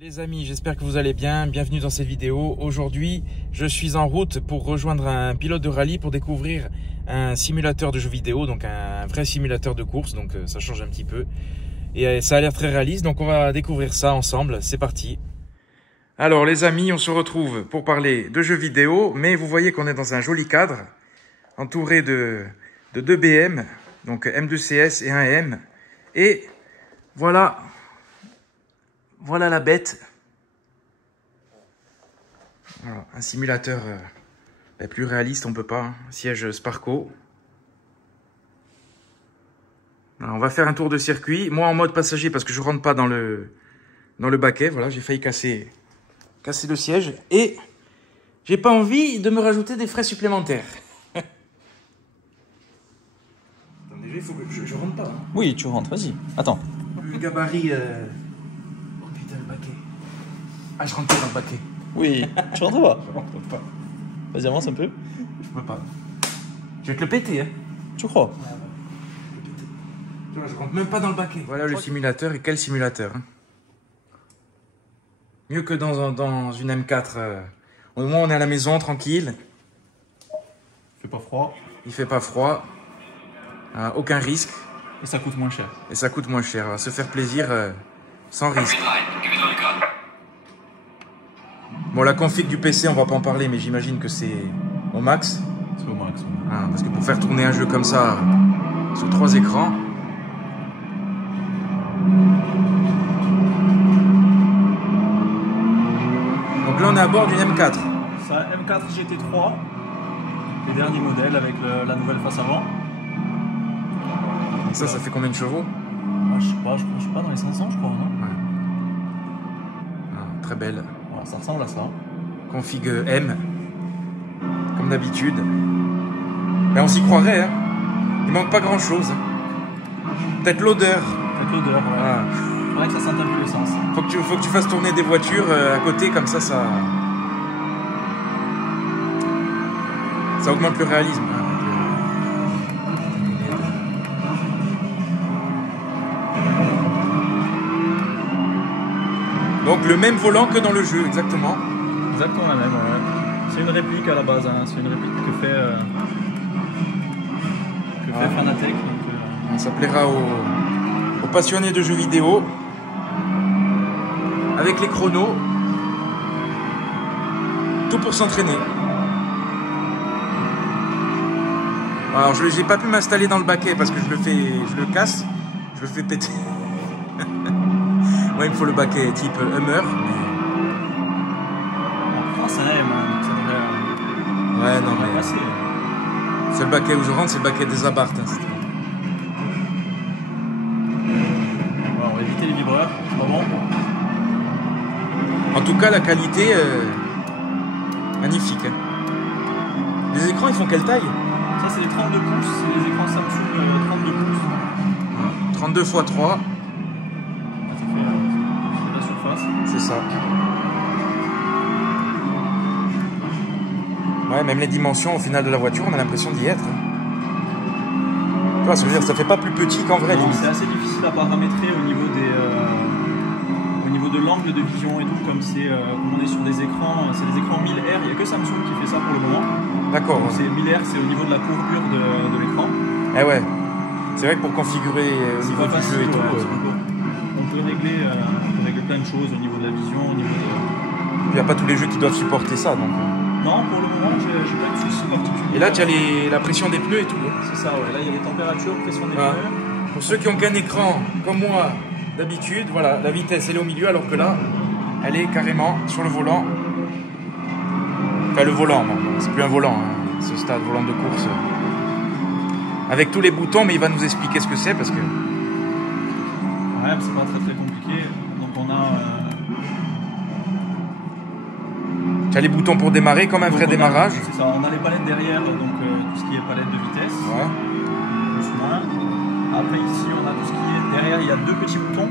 Les amis, j'espère que vous allez bien. Bienvenue dans cette vidéo. Aujourd'hui, je suis en route pour rejoindre un pilote de rallye pour découvrir un simulateur de jeux vidéo, donc un vrai simulateur de course, donc ça change un petit peu. Et ça a l'air très réaliste, donc on va découvrir ça ensemble. C'est parti. Alors les amis, on se retrouve pour parler de jeux vidéo, mais vous voyez qu'on est dans un joli cadre, entouré de deux BM, donc M2CS et un M. Et voilà la bête. Voilà, un simulateur plus réaliste, on peut pas. Hein. Siège Sparco. Alors, on va faire un tour de circuit. Moi en mode passager parce que je rentre pas dans le baquet. Voilà, j'ai failli casser le siège. Et j'ai pas envie de me rajouter des frais supplémentaires. Déjà, il faut que je rentre pas. Hein. Oui, tu rentres, vas-y. Attends. Le gabarit... Oh putain, le baquet. Ah, je rentre pas dans le baquet. Oui, tu rentres pas. Je rentre pas. Vas-y, avance un peu. Je peux pas. Je vais te le péter, hein. Tu crois? Tu vois, je rentre même pas dans le baquet. Voilà le simulateur, et quel simulateur. Hein. Mieux que dans une M4. Au moins, on est à la maison, tranquille. Il fait pas froid. Il fait pas froid. Aucun risque. Et ça coûte moins cher. Et ça coûte moins cher. Se faire plaisir sans risque. Bon, la config du PC, on va pas en parler, mais j'imagine que c'est au max. C'est au max. Parce que pour faire tourner un jeu comme ça, sur 3 écrans... Donc là, on est à bord d'une M4. C'est un M4 GT3. Les derniers modèles avec la nouvelle face avant. Et ça fait combien de chevaux? Moi, je sais pas, je suis pas dans les 500, je crois, non? Ouais. Très belle. Voilà, ça ressemble à ça. Config M, comme d'habitude. Mais on s'y croirait, hein. Il manque pas grand chose. Peut-être l'odeur. Peut-être l'odeur, ouais. Voilà. Faudrait que ça sente un peu l'essence. Faut que tu fasses tourner des voitures à côté, comme ça augmente le réalisme. Donc le même volant que dans le jeu, exactement. Exactement la même, ouais. C'est une réplique à la base, hein. C'est une réplique que fait Fanatec. Ça plaira aux passionnés de jeux vidéo. Avec les chronos. Tout pour s'entraîner. Alors j'ai pas pu m'installer dans le baquet parce que je le casse. Je le fais péter. Ouais, il me faut le baquet type Hummer. En France, c'est un M, donc ça devrait... Ouais, non, mais... passer. C'est le baquet où je rentre, c'est le baquet des Abarth. Hein, on va éviter les vibreurs, c'est pas bon. En tout cas, la qualité, magnifique. Hein. Les écrans, ils font quelle taille? Ça, c'est les 32 pouces, c'est les écrans Samsung 32 pouces. 32 x 3. La surface. C'est ça. Ouais, même les dimensions au final de la voiture, on a l'impression d'y être. Tu vois, ça veut dire, ça fait pas plus petit qu'en vrai. C'est assez difficile à paramétrer au niveau de l'angle de vision et tout, comme on est sur des écrans, c'est des écrans 1000R, il n'y a que Samsung qui fait ça pour le moment. D'accord. C'est 1000R, c'est au niveau de la courbure de l'écran. Eh ouais. C'est vrai que pour configurer au niveau du jeu et tout. On peut régler plein de choses au niveau de la vision, au niveau de... Il n'y a pas tous les jeux qui doivent supporter ça, donc. Non, pour le moment, j'ai pas eu de soucis particuliers. Et là, tu as la pression des pneus et tout. C'est ça, ouais. Là, il y a les températures, pression des pneus. Pour ceux qui ont qu'un écran, comme moi, d'habitude, voilà, la vitesse, elle est au milieu, alors que là, elle est carrément sur le volant. Enfin, le volant, bon, c'est plus un volant, hein, ce stade, volant de course. Avec tous les boutons, mais il va nous expliquer ce que c'est, parce que... Ouais, c'est pas très compliqué. Donc, on a... Tu as les boutons pour démarrer, comme un vrai démarrage. C'est ça, on a les palettes derrière, donc tout ce qui est palette de vitesse. Ouais. Plus ou moins. Après ici on a tout ce qui est derrière, il y a deux petits boutons.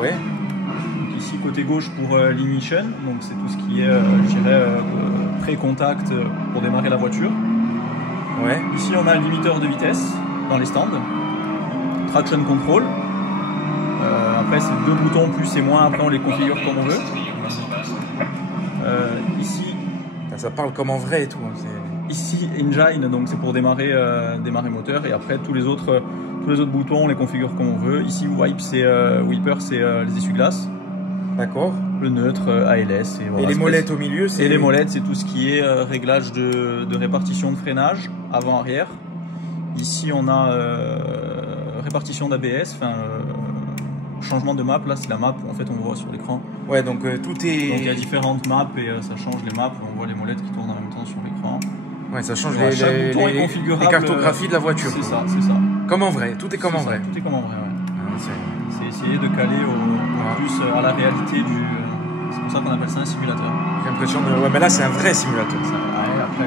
Ouais. Donc ici côté gauche pour l'ignition, donc c'est tout ce qui est, je dirais, pré-contact pour démarrer la voiture. Ouais. Ici on a le limiteur de vitesse dans les stands. Traction control. Après, c'est 2 boutons plus et moins. Après, on les configure comme on veut. Ici, ça parle comme en vrai et tout. Ici, Engine, donc c'est pour démarrer moteur. Et après, tous les autres boutons, on les configure comme on veut. Ici, Wiper, c'est les essuie-glaces. D'accord. Le neutre, ALS. Et les molettes au milieu, c'est... Et les molettes, c'est tout ce qui est réglage de répartition de freinage, avant-arrière. Ici, on a répartition d'ABS, changement de map. Là, c'est la map, en fait, on voit sur l'écran. Ouais, donc tout est... Donc, il y a différentes maps et ça change les maps. On voit les molettes qui tournent en même temps sur l'écran. Ouais, ça change les cartographies de la voiture. C'est ça, c'est ça. Comme en vrai, tout est comme en vrai. Tout est comme en vrai, ouais. C'est essayer de caler au plus à la réalité du... C'est pour ça qu'on appelle ça un simulateur. J'ai l'impression de... Ouais, mais là, c'est un vrai simulateur. Ouais, après...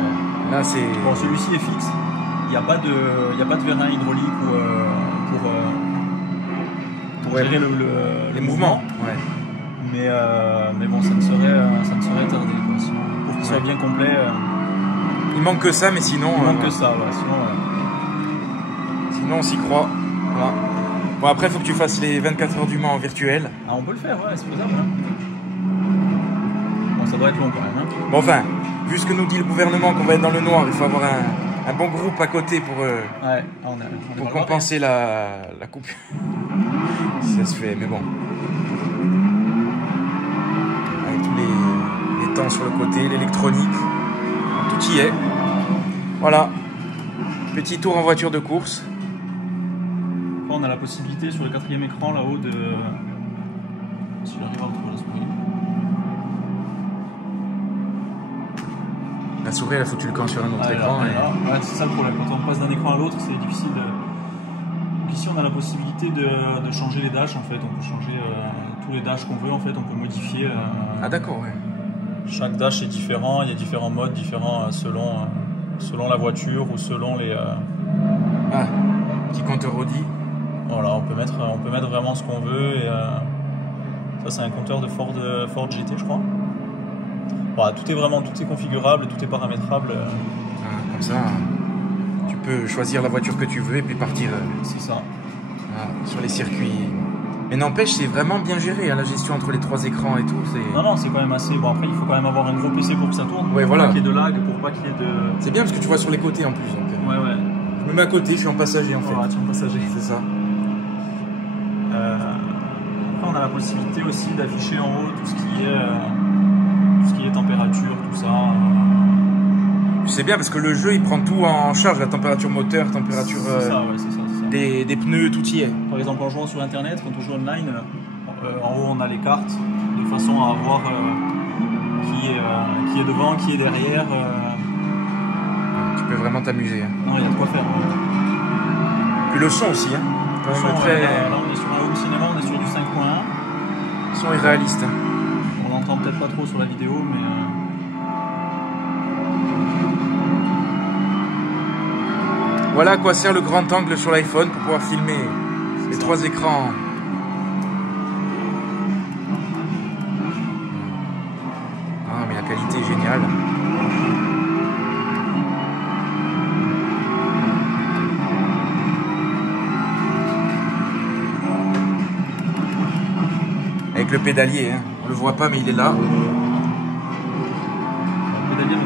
Là, c'est... Bon, celui-ci est fixe. Il n'y a pas de vérin hydraulique ou pour gérer les mouvements. Ouais. Mais bon, ça ne serait tardé, quoi. Sinon, pour qu'il soit bien complet... Il manque que ça, mais sinon... Il manque que ça, ouais. Sinon, on s'y croit. Voilà. Bon, après, il faut que tu fasses les 24 heures du Mans en virtuel. Ah, on peut le faire, ouais, c'est faisable. Hein. Bon, ça doit être long quand même. Hein. Bon, enfin, vu ce que nous dit le gouvernement qu'on va être dans le noir, il faut avoir un bon groupe à côté pour compenser la coupure. Si ça se fait, mais bon. Avec tous les temps sur le côté, l'électronique, tout y est. Voilà. Petit tour en voiture de course. Après, on a la possibilité sur le 4e écran là-haut de... Si j'arrive à retrouver la souris. La souris, elle a foutu le camp sur un autre écran. Ouais, c'est ça le problème. Quand on passe d'un écran à l'autre, c'est difficile. Donc ici, on a la possibilité de changer les dashs en fait. On peut changer tous les dashs qu'on veut en fait. On peut modifier. Ah d'accord, ouais. Chaque dash est différent. Il y a différents modes différents selon la voiture ou selon les... Ah, petit compteur Audi. Voilà, on peut mettre vraiment ce qu'on veut. Et, ça, c'est un compteur de Ford GT, je crois. Voilà, tout est configurable, tout est paramétrable. Comme ça, tu peux choisir la voiture que tu veux et puis partir c'est ça. Sur les circuits. Mais n'empêche, c'est vraiment bien géré, hein, la gestion entre les 3 écrans et tout. Non, c'est quand même assez... Bon, après, il faut quand même avoir un gros PC pour que ça tourne. Ouais, pour voilà. pas qu'il y ait de lag, pour pas qu'il y ait de... C'est bien parce que tu vois sur les côtés en plus. Donc, ouais. Je me mets à côté, je suis en passager en fait. Tu es en passager. C'est ça. Après, on a la possibilité aussi d'afficher en haut tout ce qui est température, tout ça. C'est bien parce que le jeu il prend tout en charge, la température moteur, température c'est ça. Des pneus, tout y est. Par exemple, en jouant sur internet, quand on joue online, en haut on a les cartes de façon à voir qui est devant, qui est derrière. Tu peux vraiment t'amuser. Hein. Non, il y a de quoi faire. Puis le son aussi. Hein. Le son, très... là on est sur un home cinéma, on est sur du 5.1. Le son est réaliste. Hein. On l'entend peut-être pas trop sur la vidéo, mais... Voilà à quoi sert le grand angle sur l'iPhone pour pouvoir filmer les 3 écrans. Ah mais la qualité est géniale. Avec le pédalier, hein. On le voit pas mais il est là. Le pédalier,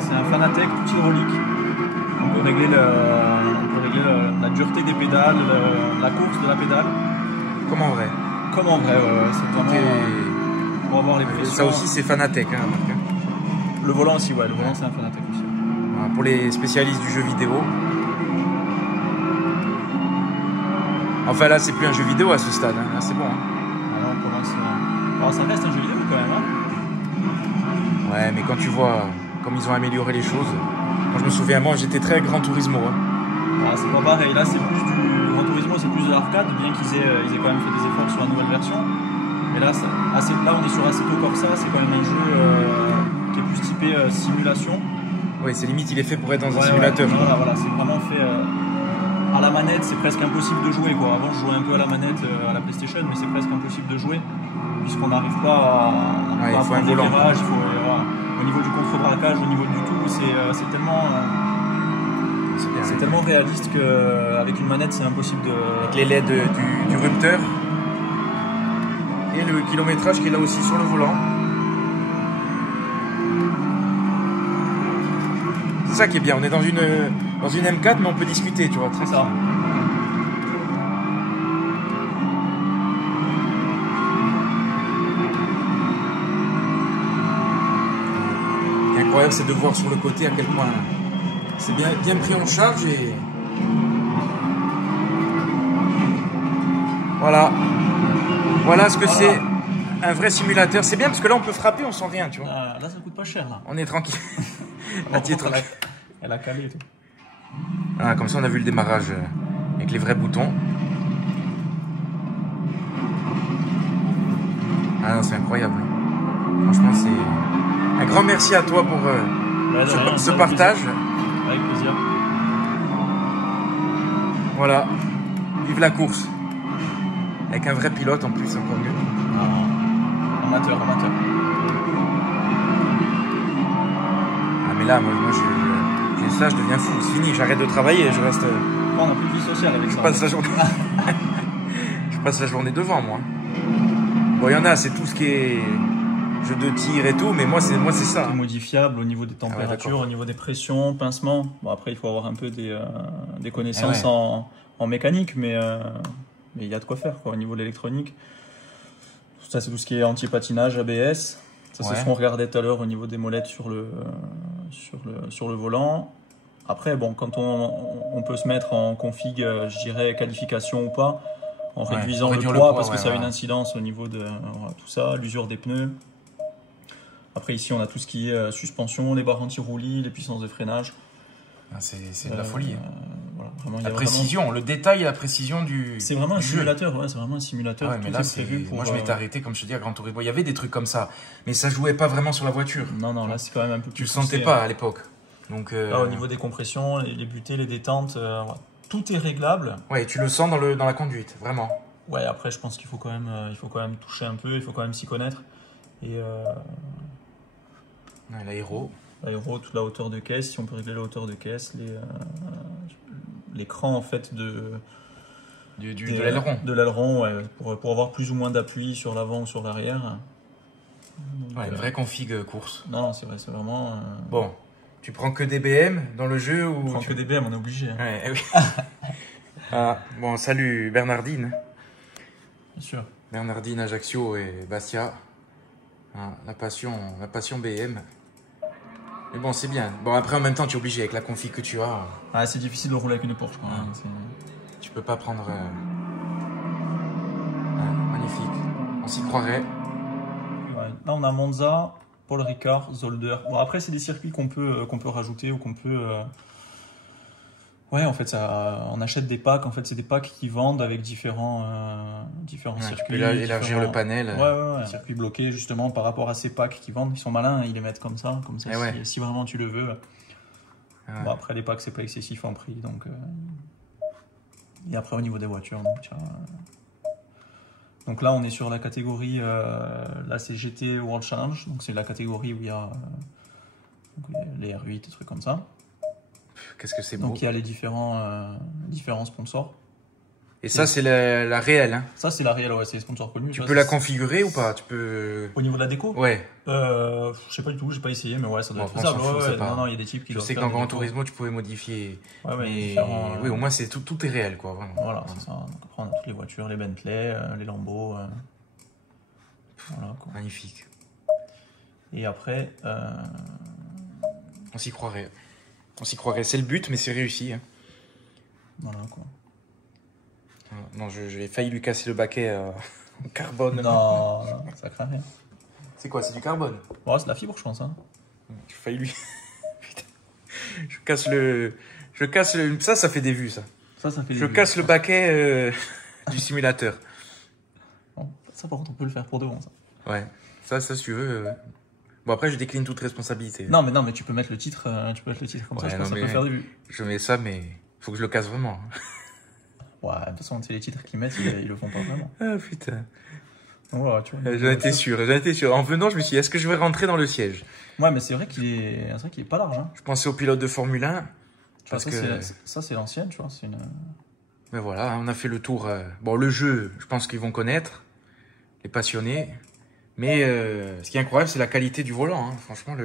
c'est un Fanatec tout hydraulique. On peut régler la dureté des pédales, la course de la pédale. Comme en vrai. Comme en vrai, ouais. C'est vraiment pour avoir les pressions. Ça aussi c'est Fanatec. Hein, le volant aussi, ouais. Le volant c'est un Fanatec aussi. Voilà, pour les spécialistes du jeu vidéo. Enfin là c'est plus un jeu vidéo à ce stade. Hein. Là c'est bon. Hein. Alors on commence... Alors ça reste un jeu vidéo quand même. Hein. Ouais mais quand tu vois comme ils ont amélioré les choses... Moi je me souviens, moi j'étais très Gran Turismo. Hein. Ah, c'est pas pareil, là c'est plus du Gran Turismo, c'est plus de l'arcade, bien qu'ils aient quand même fait des efforts sur la nouvelle version. Mais là, là on est sur Assetto Corsa, c'est quand même un jeu qui est plus typé simulation. Oui, c'est limite il est fait pour être dans un simulateur. Ouais, voilà, c'est vraiment fait à la manette, c'est presque impossible de jouer quoi. Avant je jouais un peu à la manette à la PlayStation, mais c'est presque impossible de jouer puisqu'on n'arrive pas à prendre des virages. Au niveau du contre-braquage, au niveau du tout, c'est tellement... c'est tellement réaliste qu'avec une manette c'est impossible de... Avec les LED du rupteur. et le kilométrage qui est là aussi sur le volant. C'est ça qui est bien, on est dans une M4 mais on peut discuter, tu vois, très ça. Incroyable, c'est de voir sur le côté à quel point c'est bien pris en charge et voilà ce que c'est un vrai simulateur. C'est bien parce que là on peut frapper, on sent rien, tu vois. Là ça coûte pas cher là. On est tranquille. Elle a calé et tout. Ah, comme ça on a vu le démarrage avec les vrais boutons. Ah non, c'est incroyable. Franchement, c'est un grand merci à toi pour ce partage. Avec plaisir. Voilà, vive la course. Avec un vrai pilote en plus, c'est encore mieux. Amateur. Ah mais là, moi j'ai ça, je deviens fou. C'est fini, j'arrête de travailler, je reste... On n'a plus de vie sociale avec ça. Je passe la journée devant, moi. Bon, il y en a, c'est tout ce qui est jeu de tir et tout, mais moi c'est ça. C'est modifiable au niveau des températures, au niveau des pressions, pincements. Bon, après, il faut avoir un peu des connaissances en mécanique, mais il y a de quoi faire quoi, au niveau de l'électronique. Ça, c'est tout ce qui est anti-patinage, ABS. Ça, c'est ce qu'on regardait tout à l'heure au niveau des molettes sur le volant. Après, bon, quand on peut se mettre en config, je dirais, qualification ou pas, en réduisant le poids, parce que ça a une incidence au niveau de tout ça, l'usure des pneus. Après, ici, on a tout ce qui est suspension, les barres anti-roulis, les puissances de freinage. C'est de la folie. Voilà, vraiment, la précision, le détail et la précision du c'est vraiment un simulateur, c'est vraiment un simulateur. Mais là, moi, je m'étais arrêté, comme je te dis, à Gran Turismo. Il y avait des trucs comme ça, mais ça jouait pas vraiment sur la voiture. Non, là, c'est quand même un peu plus tu le sentais pas à l'époque. Donc, là, au niveau des compressions, les butées, les détentes, tout est réglable. Ouais, tu le sens dans la conduite, vraiment. Ouais, après, je pense qu'il faut quand même toucher un peu, il faut quand même s'y connaître. Et l'aéro. L'aéro, toute la hauteur de caisse, si on peut régler la hauteur de caisse, l'écran en fait de l'aileron. De l'aileron, ouais, pour avoir plus ou moins d'appui sur l'avant ou sur l'arrière. Une vraie config course. Non, c'est vrai, c'est vraiment... Bon, tu prends que des BM dans le jeu ou... On prend que des BM, on est obligé. Ouais, oui. Bon, salut Bernardine. Bien sûr. Bernardine, Ajaccio et Bastia. La passion BM. Mais bon, c'est bien. Bon, après, en même temps, tu es obligé avec la config que tu as. C'est difficile de rouler avec une Porsche, quoi. Tu peux pas prendre... magnifique. On s'y croirait. Ouais. Là, on a Monza, Paul Ricard, Zolder. Bon, après, c'est des circuits qu'on peut rajouter ou qu'on peut... Ouais, en fait, on achète des packs. En fait, c'est des packs qui vendent avec différents circuits. Tu peux élargir le panel. Ouais. Circuits bloqués, justement, par rapport à ces packs qui vendent. Ils sont malins, ils les mettent comme ça si vraiment tu le veux. Bon, après, les packs, c'est pas excessif en prix. Donc, et après, au niveau des voitures, donc là, on est sur la catégorie... là, c'est GT World Challenge. Donc, c'est la catégorie où il y a les R8, des trucs comme ça. Qu'est-ce que c'est beau. Donc il y a les différents sponsors. Et ça, c'est la réelle, hein? Ça, c'est la réelle, ouais, c'est les sponsors connus. Tu peux la configurer ou pas? Tu peux... Au niveau de la déco? Ouais. Je sais pas du tout, j'ai pas essayé, mais ouais, ça doit être faisable. Non, il y a des types qui Je sais que dans Gran Turismo, tu pouvais modifier. Mais oui, au moins, tout est réel, quoi, vraiment. Voilà, c'est ça. Donc après, on a toutes les voitures, les Bentley, les Lambo. Voilà, quoi. Magnifique. Et après... On s'y croirait. C'est le but, mais c'est réussi. Hein. Voilà, quoi. Non, j'ai failli lui casser le baquet en carbone. Non, ça craint rien. C'est quoi? C'est du carbone? Ouais, c'est de la fibre, je pense. Hein. J'ai failli lui... Putain. Je casse le... Ça fait des vues, ça. Ça fait des vues. Je casse le baquet du simulateur. Bon, ça, par contre, on peut le faire pour de bon, ça. Ouais. Ça, si tu veux... Bon, après, je décline toute responsabilité. Non, mais tu peux mettre le titre, comme ça, je pense que ça peut faire des vues. Je mets ça, mais il faut que je le casse vraiment. Ouais, de toute façon, les titres qu'ils mettent, ils le font pas vraiment. Ah, putain. Voilà, tu vois. J'en étais sûr. En venant, je me suis dit, est-ce que je vais rentrer dans le siège? Ouais, mais c'est vrai qu'il est pas large. Hein. Je pensais aux pilotes de Formule 1. Ça, c'est l'ancienne, tu vois. Mais voilà, on a fait le tour. Bon, le jeu, je pense qu'ils vont connaître. les passionnés. Mais ce qui est incroyable, c'est la qualité du volant. Hein. Franchement,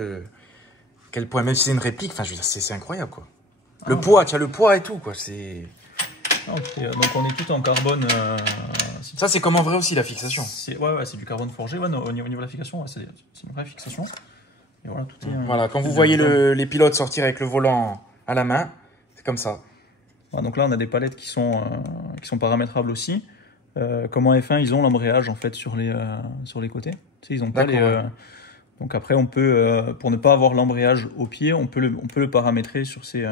quel point, même si c'est une réplique, enfin, je veux dire, c'est incroyable, quoi. Le poids, tu as le poids et tout, quoi. C'est. Okay. Donc on est tout en carbone. Ça, c'est comme en vrai aussi, la fixation. Ouais, c'est du carbone forgé. Ouais, au niveau de la fixation, ouais, c'est une vraie fixation. Et voilà, tout est, voilà, quand vous voyez les pilotes sortir avec le volant à la main, c'est comme ça. Ouais, donc là, on a des palettes qui sont paramétrables aussi. Comme en F1, ils ont l'embrayage en fait sur les côtés. Tu sais, ils ont pas les. Donc après, on peut, pour ne pas avoir l'embrayage au pied, on peut le paramétrer sur ces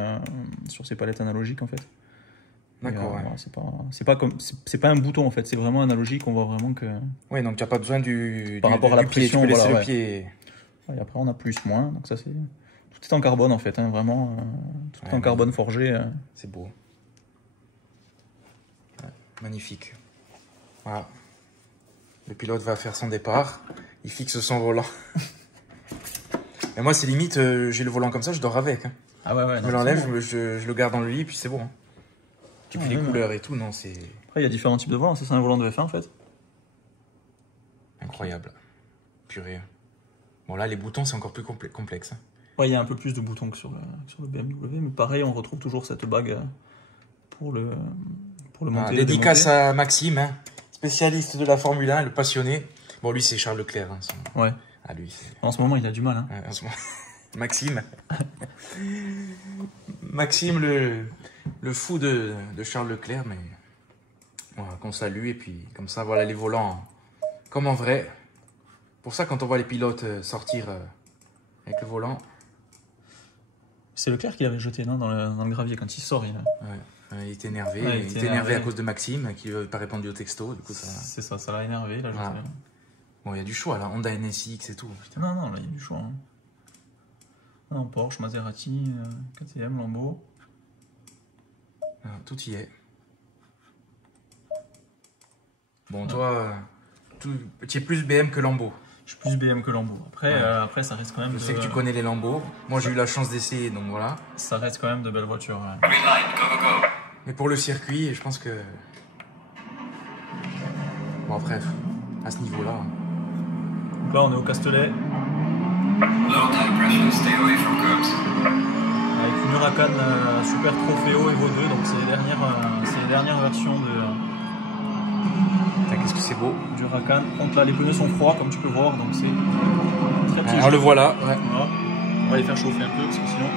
palettes analogiques en fait. D'accord. Ouais. C'est pas un bouton en fait, c'est vraiment analogique. On voit vraiment que. Oui, donc tu n'as pas besoin par rapport à la pression, tu peux laisser le pied. Et après, on a plus, moins. Donc ça, c'est tout est en carbone en fait, hein, vraiment tout est en carbone forgé. C'est beau. Ouais, magnifique. Voilà. Le pilote va faire son départ. Il fixe son volant. Et moi, c'est limite, j'ai le volant comme ça, je dors avec. Hein. Ah ouais. Je me l'enlève, je le garde dans le lit, puis c'est bon. Hein. Tu peux les couleurs et tout, non, c'est. Après, il y a différents types de volants. Ça, c'est un volant de F1 en fait. Incroyable. Purée. Bon, là, les boutons, c'est encore plus complexe. Hein. Ouais, il y a un peu plus de boutons que sur le BMW, mais pareil, on retrouve toujours cette bague pour le monter. Dédicace à Maxime, hein, spécialiste de la Formule 1, le passionné. Bon, lui, c'est Charles Leclerc. Hein, ouais. Ah, lui, en ce moment, il a du mal. Hein. En ce moment... Maxime. Maxime, le fou de Charles Leclerc, mais voilà, qu'on salue. Et puis, comme ça, voilà les volants comme en vrai. Pour ça, quand on voit les pilotes sortir avec le volant. C'est Leclerc qui l'avait jeté non, dans le gravier quand il sort. Il était énervé. Ouais, il était énervé à cause de Maxime qui n'avait pas répondu au texto. C'est ça, ça l'a énervé. Là, voilà. Bon, il y a du choix là, Honda NSX et tout. Putain. Non, là il y a du choix. Hein. Non, Porsche, Maserati, KTM, Lambo. Tout y est. Bon, toi, tu es plus BM que Lambo. Je suis plus BM que Lambo. Après, ça reste quand même. Je sais que tu connais les Lambeaux. Moi, j'ai eu la chance d'essayer, donc voilà. Ça reste quand même de belles voitures. Ouais. Mais pour le circuit, je pense que. Bon, après, à ce niveau-là. Donc là, on est au Castellet. Avec une Huracan Super Trofeo Evo 2, donc c'est les dernières versions de. Qu'est-ce que c'est beau. Du Huracan. Donc là, les pneus sont froids, comme tu peux voir, donc c'est très petit. Alors le voilà. Ouais. Voilà. On va les faire chauffer un peu, parce que sinon.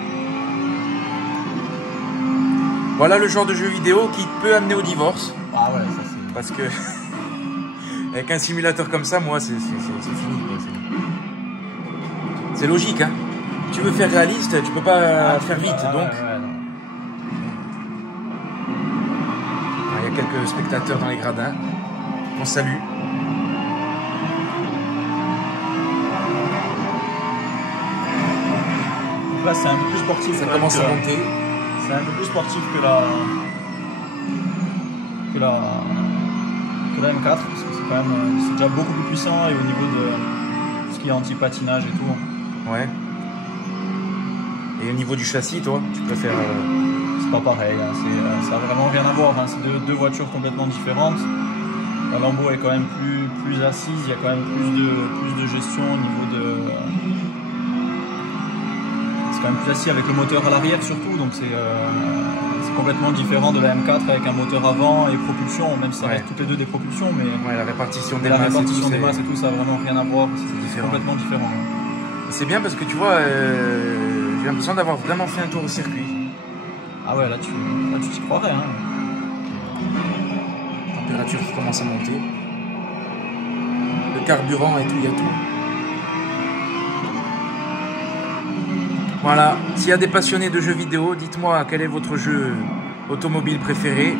Voilà le genre de jeu vidéo qui peut amener au divorce. Ah ouais, ça c'est. Parce que avec un simulateur comme ça, moi, c'est fini. C'est logique, hein. Tu veux faire réaliste, tu peux pas faire vite, donc. Il y a quelques spectateurs dans les gradins. On salue. Donc là, c'est un peu plus sportif. Ça commence à monter. C'est un peu plus sportif que la M4, parce que c'est déjà beaucoup plus puissant et au niveau de tout ce qui est anti-patinage et tout. Ouais. Et au niveau du châssis, toi, tu préfères... C'est pas pareil, hein. Ça a vraiment rien à voir. Hein. C'est deux voitures complètement différentes. La Lambo est quand même plus assise, il y a quand même plus de gestion au niveau de... C'est quand même plus assis avec le moteur à l'arrière surtout, donc c'est complètement différent de la M4 avec un moteur avant et propulsion, même si ça reste toutes les deux des propulsions. Mais la répartition des masses et tout, ça n'a vraiment rien à voir, c'est complètement différent. Hein. C'est bien parce que tu vois, j'ai l'impression d'avoir vraiment fait un tour au circuit. Ah ouais, là tu t'y croirais. Hein. Température qui commence à monter. Le carburant et tout, il y a tout. Voilà, s'il y a des passionnés de jeux vidéo, dites-moi quel est votre jeu automobile préféré.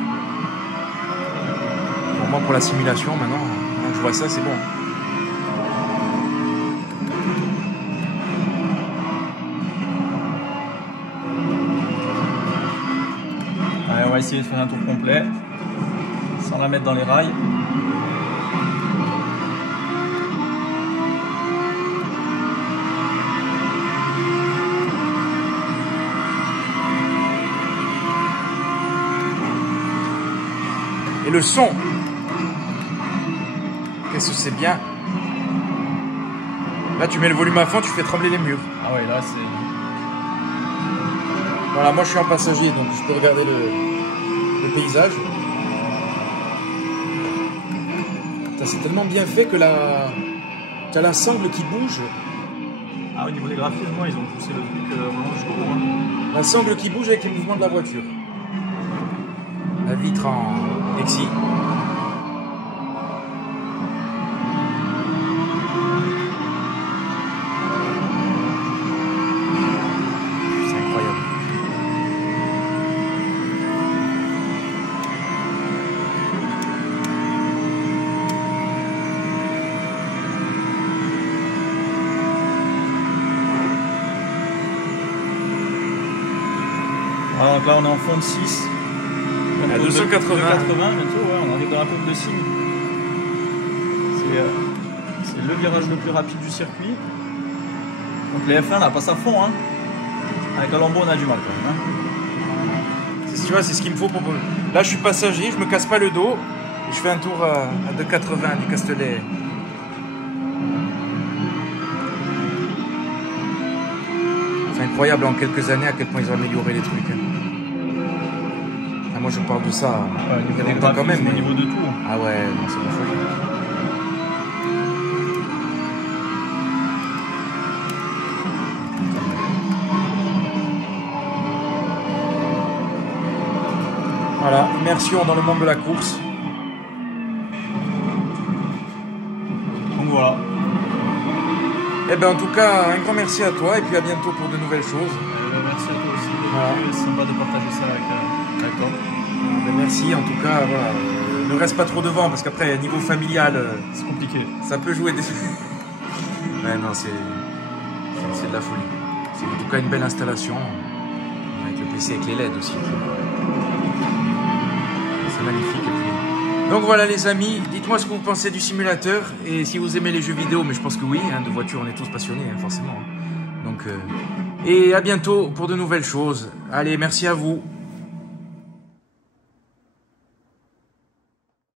Pour moi, pour la simulation, maintenant que je vois ça, c'est bon. Allez, on va essayer de faire un tour complet, sans la mettre dans les rails. Et le son. Qu'est-ce que c'est bien. Là, tu mets le volume à fond, tu fais trembler les murs. Ah ouais, là, c'est... Voilà, moi je suis en passager, donc je peux regarder le paysage. C'est tellement bien fait que t'as la sangle qui bouge. Ah, au niveau des graphismes, ils ont poussé le truc vraiment jusqu'au bout. Hein. La sangle qui bouge avec les mouvements de la voiture. La vitre en Nexi. C'est incroyable. Voilà, donc là on est en fond de 6. À 280. 280 bientôt, ouais, on arrive dans la côte de Signes. C'est le virage le plus rapide du circuit. Donc les F1 là passent à fond. Hein. Avec la Lambo on a du mal quand même. Hein. Tu vois, c'est ce qu'il me faut pour... Là je suis passager, je me casse pas le dos. Et je fais un tour à 2,80 du Castellet. C'est incroyable en quelques années à quel point ils ont amélioré les trucs. Moi je parle de ça ouais, au niveau des graphismes, quand même, mais... au niveau de tout. Ah ouais, non, c'est pas folie. Voilà, immersion dans le monde de la course. Donc voilà. Eh ben en tout cas, un grand merci à toi et puis à bientôt pour de nouvelles choses. Merci à toi aussi. C'est sympa de partager ça avec toi. Merci, en tout cas, voilà. Ne reste pas trop devant parce qu'après, niveau familial, c'est compliqué. Ça peut jouer des... Ouais, non, c'est de la folie. C'est en tout cas une belle installation. Avec le PC, avec les LED aussi. C'est magnifique. Et puis... Donc voilà les amis, dites-moi ce que vous pensez du simulateur. Et si vous aimez les jeux vidéo, mais je pense que oui, hein, de voiture on est tous passionnés, hein, forcément. Donc, et à bientôt pour de nouvelles choses. Allez, merci à vous.